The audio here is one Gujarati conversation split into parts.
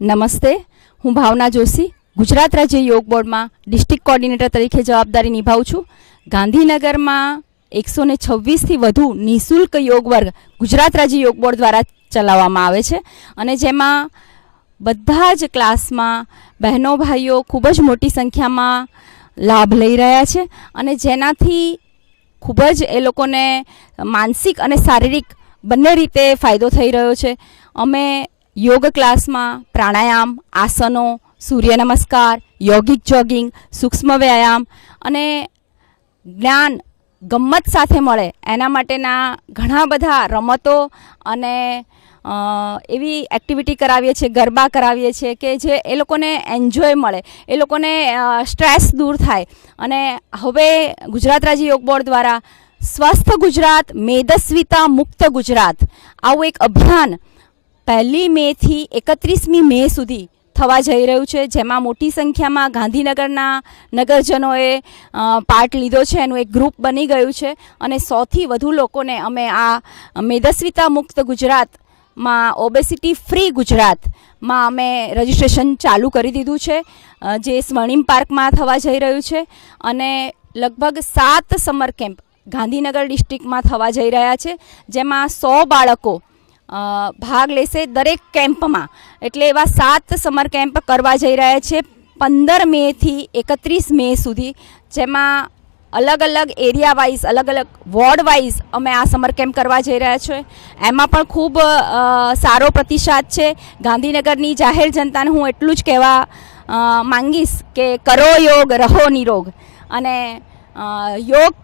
નમસ્તે, હું ભાવના જોશી ગુજરાત રાજ્ય યોગ બોર્ડમાં ડિસ્ટ્રિક્ટ કોર્ડિનેટર તરીકે જવાબદારી નિભાવું છું. ગાંધીનગરમાં 126થી વધુ નિઃશુલ્ક યોગ વર્ગ ગુજરાત રાજ્ય યોગ બોર્ડ દ્વારા ચલાવવામાં આવે છે અને જેમાં બધા જ ક્લાસમાં બહેનો ભાઈઓ ખૂબ જ મોટી સંખ્યામાં લાભ લઈ રહ્યા છે અને જેનાથી ખૂબ જ એ લોકોને માનસિક અને શારીરિક બંને રીતે ફાયદો થઈ રહ્યો છે. અમે યોગ ક્લાસમાં પ્રાણાયામ, આસનો, સૂર્ય નમસ્કાર, યોગિક જોગિંગ, સૂક્ષ્મ વ્યાયામ અને જ્ઞાન ગમ્મત સાથે મળે એના માટેના ઘણા બધા રમતો અને એવી એક્ટિવિટી કરાવીએ છીએ, ગરબા કરાવીએ છીએ કે જે એ લોકોને એન્જોય મળે, એ લોકોને સ્ટ્રેસ દૂર થાય. અને હવે ગુજરાત રાજ્ય યોગ બોર્ડ દ્વારા સ્વસ્થ ગુજરાત, મેદસ્વીતા મુક્ત ગુજરાત આવું એક અભિયાન 1 મેથી 31મી મે સુધી થવા જઈ રહ્યું છે, જેમાં મોટી સંખ્યામાં ગાંધીનગરના નગરજનોએ પાર્ટ લીધો છે. એનું એક ગ્રુપ બની ગયું છે અને 100થી વધુ લોકોને અમે આ મેદસ્વીતા મુક્ત ગુજરાતમાં ઓબેસિટી ફ્રી ગુજરાતમાં અમે રજિસ્ટ્રેશન ચાલુ કરી દીધું છે, જે સ્વર્ણિમ પાર્કમાં થવા જઈ રહ્યું છે. અને લગભગ 7 સમર કેમ્પ ગાંધીનગર ડિસ્ટ્રિક્ટમાં થવા જઈ રહ્યા છે, જેમાં 100 બાળકો ભાગ લેશે દરેક કેમ્પમાં. એટલે એવા 7 સમર કેમ્પ કરવા જઈ રહ્યા છે 15 મેથી 31 મે સુધી, જેમાં અલગ અલગ એરિયા વાઇઝ, અલગ અલગ વોર્ડ વાઇઝ અમે આ સમર કેમ્પ કરવા જઈ રહ્યા છીએ. એમાં પણ ખૂબ સારો પ્રતિસાદ છે. ગાંધીનગરની જાહેર જનતાને હું એટલું જ કહેવા માંગીશ કે કરો યોગ, રહો નિરોગ. અને યોગ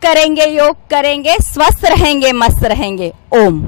કરેંગે, સ્વસ્થ રહેંગે, મસ્ત રહેંગે. ઓમ.